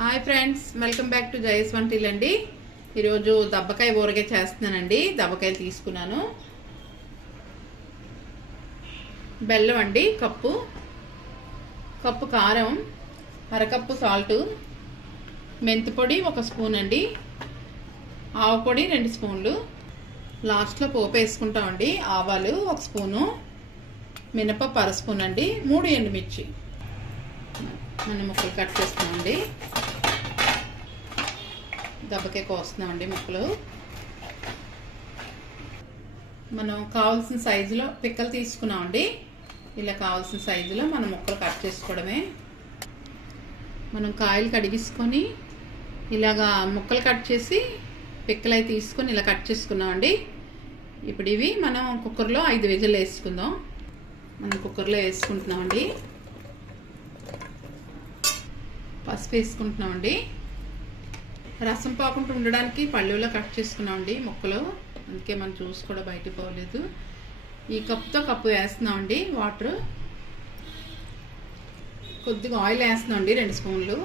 Hi friends, welcome back to Jaya svantaillu అండి. ఈరోజు దబ్బకాయ ఊరగాయ చేస్తున్నానండి. దబ్బకాయలు తీసుకున్నాను. బెల్లం అండి కప్పు కారం, అరకప్పు సాల్ట్, మెంతి పొడి 1 స్పూన్ అండి, ఆవు పొడి 2 స్పూన్లు. లాస్ట్లో పోపు వేసుకుంటామండి. ఆవాలు 1 స్పూను, మినపప్పు 1/2 స్పూన్ అండి, 3 ఎండుమిర్చి మనం ముక్కలు కట్ చేస్తున్నామండి. దబ్బకాయ కోస్తున్నామండి ముక్కలు. మనం కావాల్సిన సైజులో పిక్కలు తీసుకున్నామండి. ఇలా కావాల్సిన సైజులో మనం ముక్కలు కట్ చేసుకోవడమే. మనం కాయలు కడిగించుకొని ఇలాగా ముక్కలు కట్ చేసి పిక్కలు అవి తీసుకొని ఇలా కట్ చేసుకున్నామండి. ఇప్పుడు ఇవి మనం కుక్కర్లో 5 విజిల్ వేసుకుందాం. మనం కుక్కర్లో వేసుకుంటున్నామండి. పసుపు వేసుకుంటున్నామండి. రసం పాకుండా ఉండడానికి పళ్ళులో కట్ చేసుకున్నామండి ముక్కలు, అందుకే మనం జ్యూస్ కూడా బయటికి పోలేదు. ఈ కప్పుతో కప్పు వేస్తున్నామండి వాటర్. కొద్దిగా ఆయిల్ వేస్తున్నామండి 2 స్పూన్లు.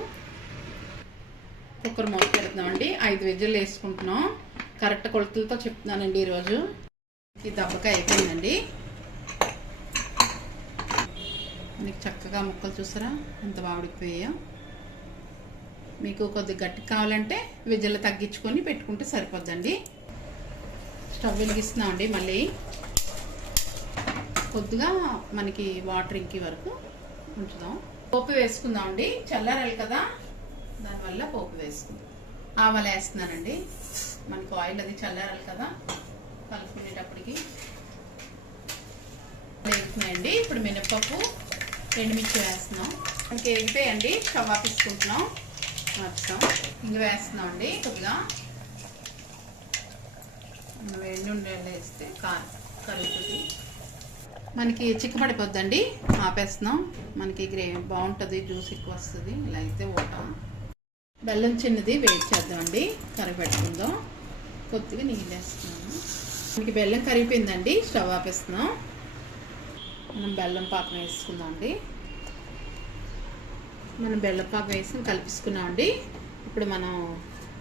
కుక్కర్ మూత పెడుతున్నామండి. 5 విజిల్ వేసుకుంటున్నాం. కరెక్ట్ కొలతలతో చెప్తున్నానండి ఈరోజు. ఈ దబ్బకాయ అయిపోయిందండి. మనకి చక్కగా ముక్కలు చూసారా ఎంత బాగుడిపోయాయో. మీకు కొద్దిగా గట్టి కావాలంటే విజిల్ తగ్గించుకొని పెట్టుకుంటే సరిపోద్దండి. స్టవ్ వెలిగిస్తున్నామండి. మళ్ళీ కొద్దిగా మనకి వాటర్ ఇంకి వరకు ఉంచుదాం. పోపు వేసుకుందామండి. చల్లారాలి కదా, దానివల్ల పోపు వేసుకుందాం. ఆవాలు వేస్తున్నానండి. మనకు ఆయిల్ అది చల్లారాలి కదా, కలుపుకునేటప్పటికి వేస్తున్నాయండి. ఇప్పుడు మినపప్పు, ఎండుమిర్చి వేస్తున్నాం. మనకి వేగిపోయండి. స్టవ్ ఆపేసుకుంటున్నాం. మొత్తం ఇంక వేస్తున్నాం అండి. కొద్దిగా ఎండుండేళ్ళు వేస్తే కరుగుతుంది. మనకి చిక్కపడిపోద్దండి. ఆపేస్తున్నాం. మనకి గ్రేవీ బాగుంటుంది, జ్యూస్ ఎక్కువ వస్తుంది. ఇలా అయితే ఓట. బెల్లం చిన్నది వేడి చేద్దామండి. కరిగిపెట్టుకుందాం. కొద్దిగా నీళ్ళు వేస్తున్నాము. మనకి బెల్లం కరిగిపోయిందండి. స్టవ్ ఆపేస్తున్నాం. మనం బెల్లం పాకం వేసుకుందాం అండి. మనం బెల్లపాకు వేసి కలిపిసుకున్నామండి. ఇప్పుడు మనం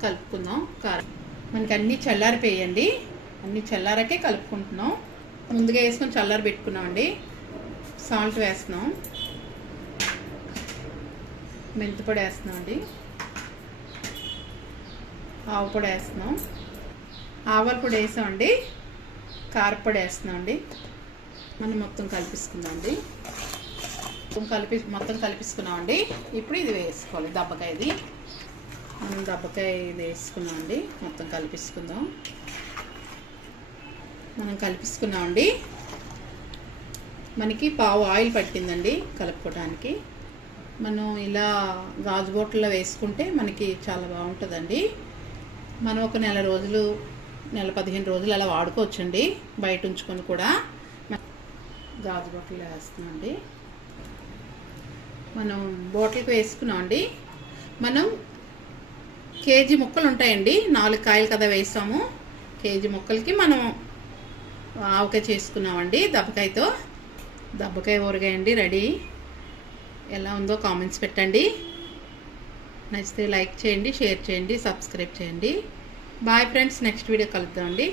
కలుపుకుందాం. కారం మనకి అన్నీ చల్లారిపోయండి. అన్నీ చల్లారకే కలుపుకుంటున్నాం. ముందుగా వేసుకొని చల్లారి పెట్టుకున్నామండి. సాల్ట్ వేస్తున్నాం, మెంతి పొడి వేస్తున్నామండి, ఆవు పొడి వేస్తున్నాం, ఆవాల పొడి వేసామండి, కారపొడి వేస్తున్నామండి. మనం మొత్తం కలిపిసుకుందామండి. మొత్తం కలిపిసుకున్నామండి. ఇప్పుడు ఇది వేసుకోవాలి. దబ్బకాయది మనం దబ్బకాయ ఇది వేసుకున్నామండి. మొత్తం కలిపిసుకుందాం. మనం కలిపిసుకున్నామండి. మనకి పావు ఆయిల్ పట్టిందండి కలుపుకోవడానికి. మనం ఇలా గాజు బోట్లలో వేసుకుంటే మనకి చాలా బాగుంటుందండి. మనం ఒక నెల రోజులు, నెల 15 రోజులు అలా వాడుకోవచ్చండి. బయట ఉంచుకొని కూడా. గాజు బోట్లలో వేస్తున్నామండి. మనం బోట్లకు వేసుకున్నామండి. మనం కేజీ ముక్కలు ఉంటాయండి. 4 కాయలు కదా వేసాము. కేజీ ముక్కలకి మనం ఆవకాయ చేసుకున్నామండి దబ్బకాయతో. దబ్బకాయ ఊరగాయ అండి రెడీ. ఎలా ఉందో కామెంట్స్ పెట్టండి. నచ్చితే లైక్ చేయండి, షేర్ చేయండి, సబ్స్క్రైబ్ చేయండి. బాయ్ ఫ్రెండ్స్, నెక్స్ట్ వీడియో కలుద్దామండి.